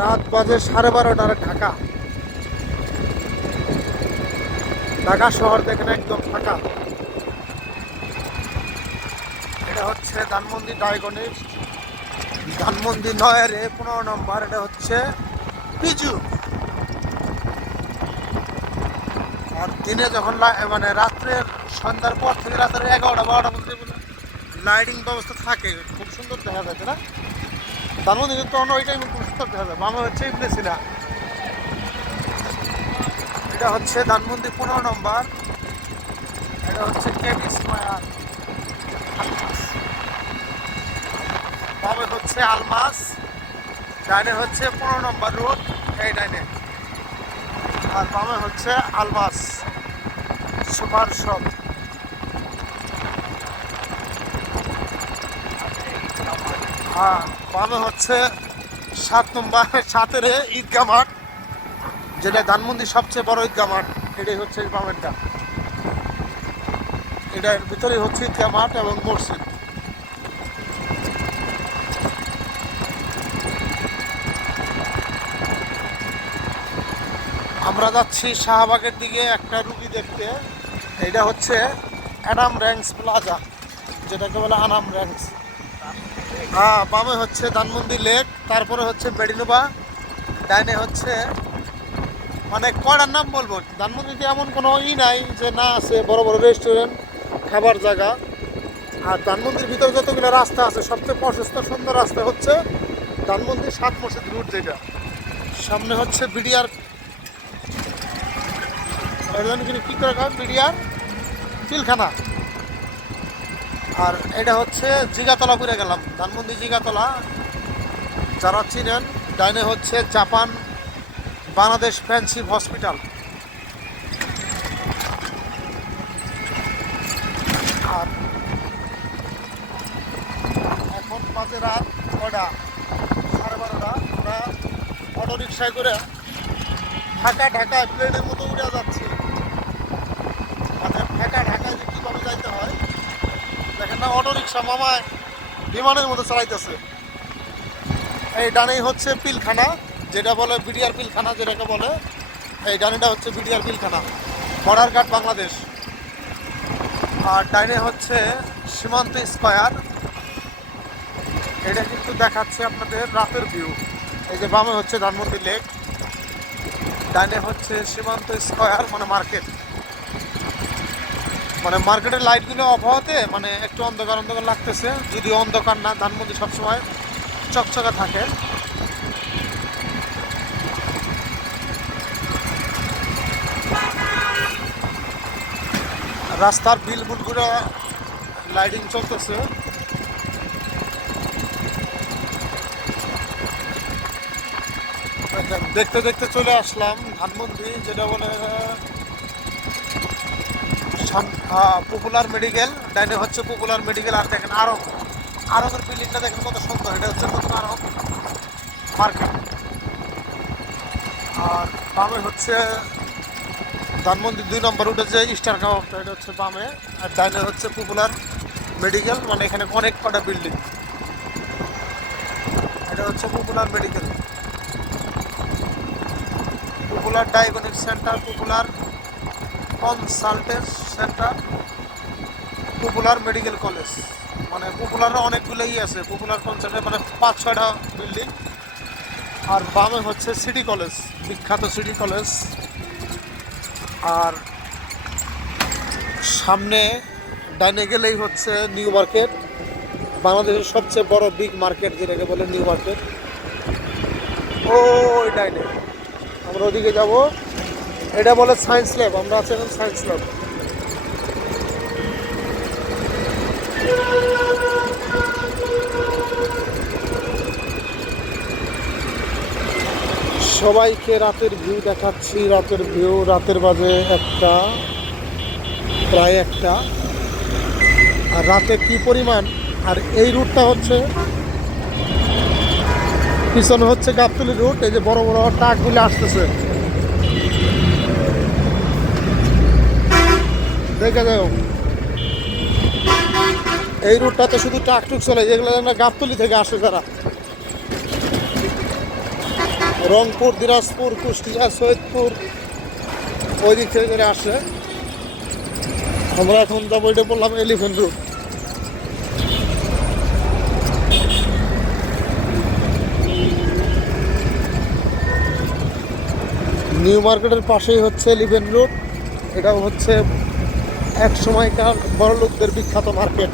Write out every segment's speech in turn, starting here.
রাত বাজে সাড়ে বারোটার ঢাকা। ঢাকা শহর দেখেন একদম ফাঁকা। এটা হচ্ছে ধানমন্ডি ডায়গনিক ধানমন্ডি নয়ারে পনেরো নম্বর, এটা হচ্ছে পিজু। আর দিনে যখন মানে রাত্রের সন্ধ্যার পর থেকে রাত্রের এগারোটা, বারোটা পর্যন্ত লাইটিং ব্যবস্থা থাকে। খুব সুন্দর দেখা যাচ্ছে না? তার মধ্যে অন্য ওইটাই খুব সুন্দর দেখা যায় বামে হচ্ছে ইবনেসিনা এটা হচ্ছে ধানমন্দির পনেরো নম্বর। এটা হচ্ছে কেবি স্কোয়ার বামে হচ্ছে আলমাস, ডাইনে হচ্ছে পনেরো নম্বর রোড, এই ডাইনে। আর বামে হচ্ছে আলমাস, সুপার শপ। বামে হচ্ছে সাত নম্বর, সাতের ঈদগা মাঠ, যেটা ধানমন্দির সবচেয়ে বড় ঈদগা মাঠ। এটাই হচ্ছে বামেরটা। এটার ভিতরে হচ্ছে ঈদগা মাঠ এবং মসজিদ। আমরা যাচ্ছি শাহবাগের দিকে একটা রুগী দেখতে। এটা হচ্ছে অ্যানাম র্যাঙ্কস প্লাজা, যেটাকে বলে আনাম র্যাঙ্কস। হ্যাঁ বামে হচ্ছে ধানমন্দি লেক, তারপরে হচ্ছে বেডিনোবা ডাইনে হচ্ছে মানে কয়টার নাম বলব? ধানমন্দিতে এমন কোনো ই নাই যে না আছে বড় বড় রেস্টুরেন্ট খাবার জায়গা। আর ধানমন্দির ভিতরে যতগুলো রাস্তা আছে, সবচেয়ে প্রশস্ত সুন্দর রাস্তা হচ্ছে ধানমন্দির সাত মসজিদ রুট যেটা। সামনে হচ্ছে বিডিআর। কি করে বিডিআর? পিলখানা আর এটা হচ্ছে জিগাতলা ঘুরে গেলাম ধানমন্দি জিগাতলা। যারা চিনেন, ডাইনে হচ্ছে জাপান বাংলাদেশ ফ্যান্সি হসপিটাল। আর এখন বাজে রাত কটা সাড়ে বারোটা। আমরা অটো রিক্সায় করে ঢাকা ঢাকায় প্লেনের মতো উড়ে যাচ্ছি। মানে ঢাকা ঢাকায় যে কীভাবে যাইতে হয় দেখেন না অটো রিক্সা মামায় বিমানের মতো চালাইতেছে। এই ডানেই হচ্ছে পিলখানা, যেটা বলে বিডিআর পিলখানা যেটাকে বলে। এই ডানেটা হচ্ছে BDR Pilkhana, border guard Bangladesh. আর ডাইনে হচ্ছে সীমান্ত স্কোয়ার। এটা কিন্তু দেখাচ্ছে আপনাদের রাতের ভিউ। এই যে বামে হচ্ছে ধানমন্ডি লেক, ডাইনে হচ্ছে সীমান্ত স্কোয়ার মানে মার্কেট। মানে মার্কেটের লাইটগুলো অফ হওয়াতে মানে একটু অন্ধকার অন্ধকার লাগতেছে। যদি অন্ধকার না, ধানমন্ডি সবসময় চকচকা থাকে। রাস্তার বিল বুলগুলো লাইটিং চলতেছে। দেখতে দেখতে চলে আসলাম ধানমন্ডি, যেটা বলে পপুলার মেডিকেল ডাইনে হচ্ছে পপুলার মেডিকেল আর দেখেন আরও আরবের বিল্ডিংটা দেখেন কত সুন্দর, এটা হচ্ছে নতুন আরব মার্কেট আর বামে হচ্ছে ধানমন্ডি দুই নম্বর উঠেছে স্টার কাবাবটা এটা হচ্ছে বামে, আর ডাইনে হচ্ছে পপুলার মেডিকেল মানে এখানে অনেক কটা বিল্ডিং এটা হচ্ছে popular medical popular diagnostic centre popular consultant centre popular medical college মানে পপুলার অনেকগুলোই আছে। পপুলার কনসালটেন্ট মানে পাঁচ, ছয়টা বিল্ডিং আর বামে হচ্ছে সিটি কলেজ বিখ্যাত সিটি কলেজ আর সামনে ডাইনে গেলেই হচ্ছে নিউ মার্কেট বাংলাদেশের সবচেয়ে বড় বিগ মার্কেট যেটাকে বলে নিউ মার্কেট ওই ডাইনে। আমরা ওদিকে যাব। এটা বলে সায়েন্স ল্যাব আমরা আছি এখন সায়েন্স ল্যাব সবাইকে রাতের ভিউ দেখাচ্ছি, রাতের ভিউ রাতের বাজে একটা, প্রায় একটা। আর রাতে কি পরিমাণ, আর এই রুটটা হচ্ছে, পিছনে হচ্ছে গাবতলি রুট এই যে বড় বড় ট্রাকগুলো আসতেছে। দেখে যাও এই রুটটাতে শুধু টুক চলে যেগুলো আমরা গাবতলি থেকে আসে যারা। রংপুর, দিনাজপুর, কুষ্টিয়া, সৈয়দপুর ওই দিক থেকে করে আসে। আমরা এখন যাব, এটা বললাম এলিফেন্ট রুট। নিউ মার্কেটের পাশেই হচ্ছে এলিফেন্ট রোড এটাও হচ্ছে এক সময়কার বড় লোকদের বিখ্যাত মার্কেট।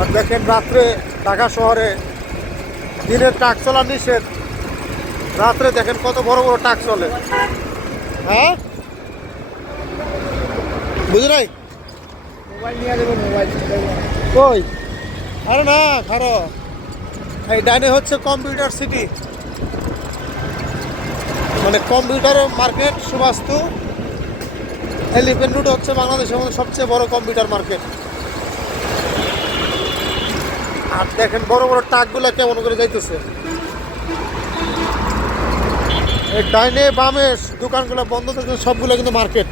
আর দেখেন রাত্রে ঢাকা শহরে দিনের ট্রাক চলা নিষেধ। রাত্রে দেখেন কত বড় বড় ট্রাক চলে। হ্যাঁ? বুঝি নাই? মোবাইল নিয়ে দেবো মোবাইল। কই? আরে না খারো। এই ডাইনে হচ্ছে কম্পিউটার সিটি। মানে computer market Subastu. Elephant road হচ্ছে বাংলাদেশের মধ্যে সবচেয়ে বড় কম্পিউটার মার্কেট আর দেখেন বড় বড় টাকগুলো কেমন করে যাইতেছে। এই ডাইনে বামে দোকানগুলো বন্ধ থাকে সবগুলো কিন্তু মার্কেট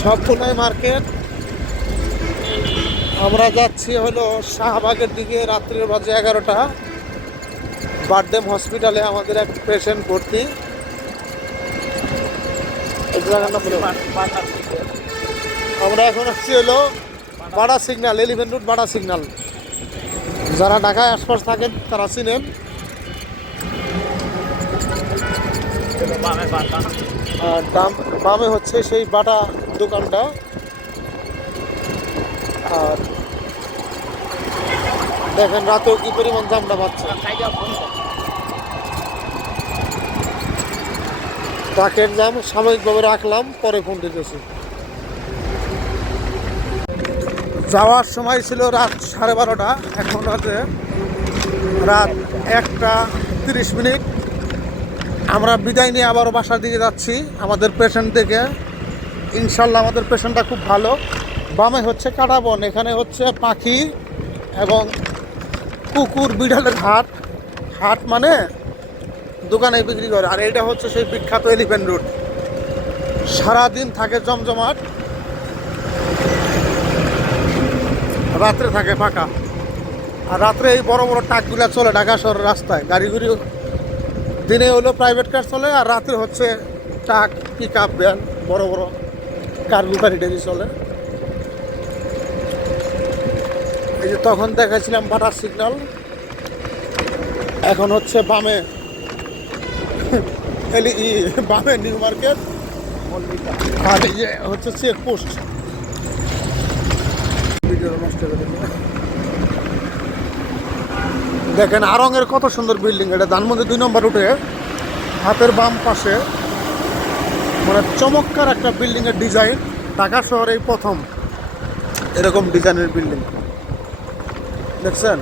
সবগুলোই মার্কেট আমরা যাচ্ছি হলো শাহবাগের দিকে, রাত্রির বাজে এগারোটা। বারডেম হসপিটালে আমাদের এক পেশেন্ট ভর্তি এই জায়গার নাম বলো। আমরা এখন আসছি হলো Badda signal eleven route Badda signal যারা ঢাকায় আশপাশ থাকেন, তারা চিনেন। আর দাম বামে হচ্ছে সেই বাটা দোকানটা। আর দেখেন রাতেও কি পরিমাণ দামটা পাচ্ছে। ট্রাকের দাম সাময়িকভাবে রাখলাম, পরে ফোন দিতেছি যাওয়ার সময় ছিল রাত সাড়ে বারোটা, এখন আছে রাত একটা তিরিশ মিনিট। আমরা বিদায় নিয়ে আবারও বাসার দিকে যাচ্ছি, আমাদের পেশেন্ট থেকে ইনশাল্লাহ আমাদের পেশেন্টটা খুব ভালো। বামে হচ্ছে কাটাবন এখানে হচ্ছে পাখি এবং কুকুর বিড়ালের হাট। হাট মানে দোকানে বিক্রি করে। আর এটা হচ্ছে সেই বিখ্যাত এলিফেন্ট রুট সারাদিন থাকে জমজমাট। রাত্রে থাকে ফাঁকা। আর রাত্রে এই বড় বড় ট্রাকগুলো চলে ঢাকা শহরের রাস্তায়। গাড়িগুড়ি দিনে হলো প্রাইভেট কার চলে, আর রাত্রে হচ্ছে ট্রাক পিক আপ ভ্যান বড় বড় কার্গো গাড়ি টাড়ি চলে। এই যে তখন দেখাছিলাম বাটার সিগন্যাল। এখন হচ্ছে বামে এলি ই বামে নিউ মার্কেট। আর এই যে হচ্ছে দেখেন আরঙের কত সুন্দর বিল্ডিং। এটা ধানমন্দি দুই নম্বর উঠে হাতের বাম পাশে মানে চমৎকার একটা বিল্ডিং এর ডিজাইন। ঢাকা শহরে এই প্রথম। এরকম ডিজাইনের বিল্ডিং। দেখছেন?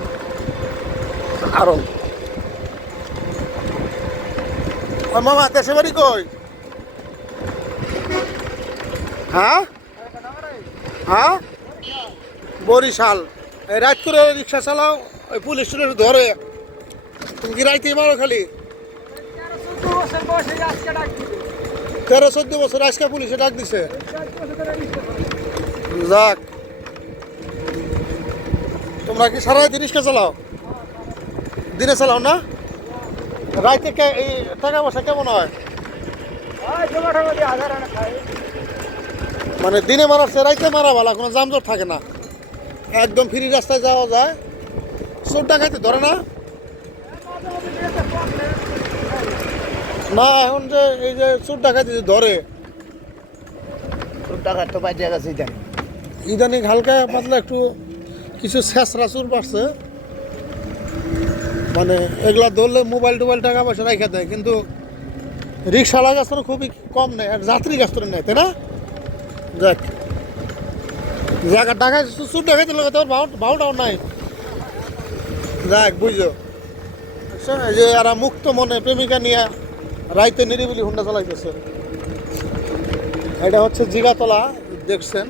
আরং ও মামা দেশে বাড়ি কই? হ্যাঁ? হ্যাঁ? বরিশাল। এই রাত করে রিক্সা চালাও, ওই পুলিশ টুলিশ ধরে। তুমি কি রাইতে মারো খালি? তেরো চোদ্দ বছর আজকে পুলিশে ডাক দিছে। যাক। তোমরা কি সারা দিন রিক্সা চালাও? দিনে চালাও না? রাইতে এই টাকা পয়সা কেমন হয়? মানে দিনে মারার চেয়ে রাইতে মারা ভালো কোনো জামজট থাকে না। একদম ফ্রি রাস্তায় যাওয়া যায়। চোর ডাকাইতে ধরে না? না এখন যে এই যে চোর ডাকাইতে যে ধরে। টাকা তো বাজে গেছে জানি ইদানিং হালকা পাতলা একটু কিছু শেষরা চুর পারছে মানে এগুলা ধরলে মোবাইল টোবাইল টাকা পয়সা রাখা দেয় কিন্তু রিক্সাওয়ালা গাছ তো খুবই কম নেয় আর যাত্রী গাছ তো নেয় তাই না? যাক জায়গা টাকা চুর দেখাইতে লোক তোর ভাও ভাওটাও নাই। যাক বুঝছ? যে এরা মুক্ত মনে প্রেমিকা নিয়ে রাইতে নিরিবিলি হুন্ডা চালাইতেছে। এটা হচ্ছে জিগাতলা দেখছেন?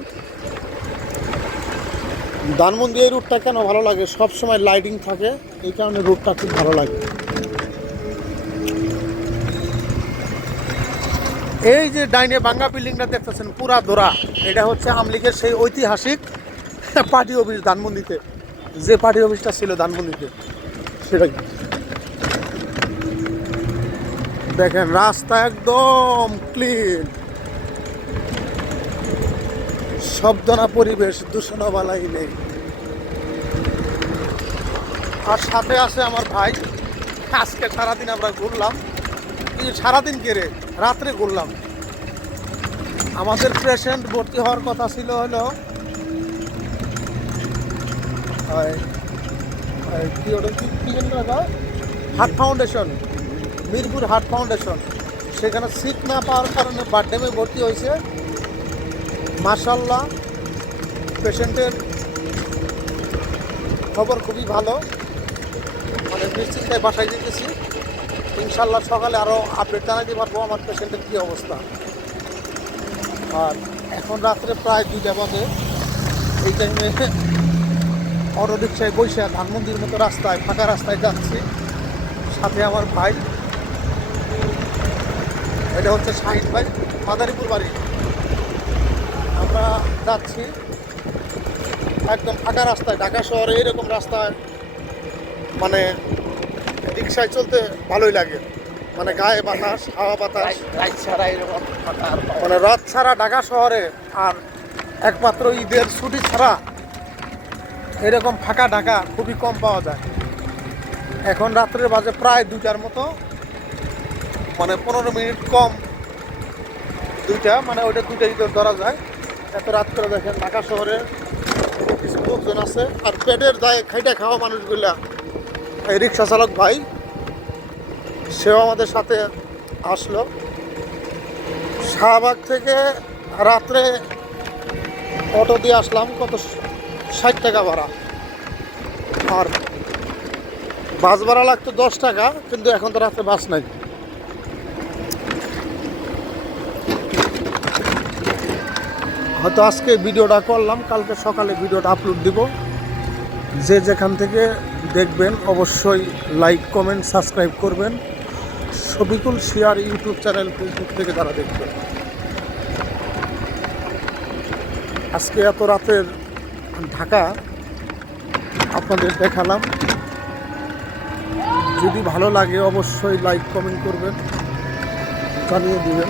ধানমন্দি এই রুটটা কেন ভালো লাগে? সব সময় লাইটিং থাকে। এই কারণে রুটটা খুব ভালো লাগে। এই যে ডাইনে বাঙ্গা বিল্ডিংটা দেখতেছেন, পুরা দোরা এটা হচ্ছে আমলিগের সেই ঐতিহাসিক পার্টি অফিস ধানমন্দিতে যে পার্টি অফিসটা ছিল ধানমন্ডিতে, সেটাই। দেখেন, রাস্তা একদম ক্লিন শব্দনা পরিবেশ, দূষণবালাই নেই। আর সাথে আছে আমার ভাই। আজকে সারাদিন আমরা ঘুরলাম। কিন্তু সারাদিন কেড়ে রাত্রে ঘুরলাম। আমাদের পেশেন্ট ভর্তি হওয়ার কথা ছিল হলো কি ওটা heart foundation Mirpur heart foundation সেখানে সিট না পাওয়ার কারণে বার্থডেমে ভর্তি হয়েছে। মাসাল্লাহ পেশেন্টের খবর খুবই ভালো। নিশ্চিন্তায় বাসায় যেতেছি ইনশাল্লাহ সকালে আরও আপডেট জানাতে পারব আমার পেশেন্টের কী অবস্থা। আর এখন রাত্রে প্রায় দুইটা বাজে। এই টাইমে অটো রিক্সায় বসে ধানমন্দির মতো রাস্তায়, ফাঁকা রাস্তায় যাচ্ছি। সাথে আমার ভাই। এটা হচ্ছে শাহিন ভাই, মাদারীপুর বাড়ি। আমরা যাচ্ছি একদম ফাঁকা রাস্তায়, ঢাকা শহরে এরকম রাস্তায়। মানে রিক্সায় চলতে ভালোই লাগে। মানে গায়ে বাতাস হাওয়া বাতাস। ছাড়া এরকম মানে রাত ছাড়া ঢাকা শহরে আর একমাত্র ঈদের ছুটি ছাড়া এরকম ফাঁকা ঢাকা খুবই কম পাওয়া যায়। এখন রাত্রের বাজে প্রায় দুটার মতো। মানে পনেরো মিনিট কম দুইটা মানে ওইটা দুইটা ঈদের ধরা যায়। এত রাত করে দেখেন ঢাকা শহরে কিছু লোকজন আছে। আর পেটের দায়ে খাইটা খাওয়া মানুষগুলা এই রিক্সা চালক ভাই, সেও আমাদের সাথে আসলো। শাহবাগ থেকে রাত্রে অটো দিয়ে আসলাম, কত ষাট টাকা ভাড়া। আর বাস ভাড়া লাগতো দশ টাকা, কিন্তু এখন তো রাত্রে বাস নাই। হয়তো আজকে ভিডিওটা করলাম, কালকে সকালে ভিডিওটা আপলোড দিব। যে যেখান থেকে দেখবেন, অবশ্যই লাইক কমেন্ট সাবস্ক্রাইব করবেন। Shafiqul share YouTube channel Facebook থেকে যারা দেখবেন। আজকে এত রাতের ঢাকা আপনাদের দেখালাম। যদি ভালো লাগে, অবশ্যই লাইক কমেন্ট করবেন, জানিয়ে দিবেন।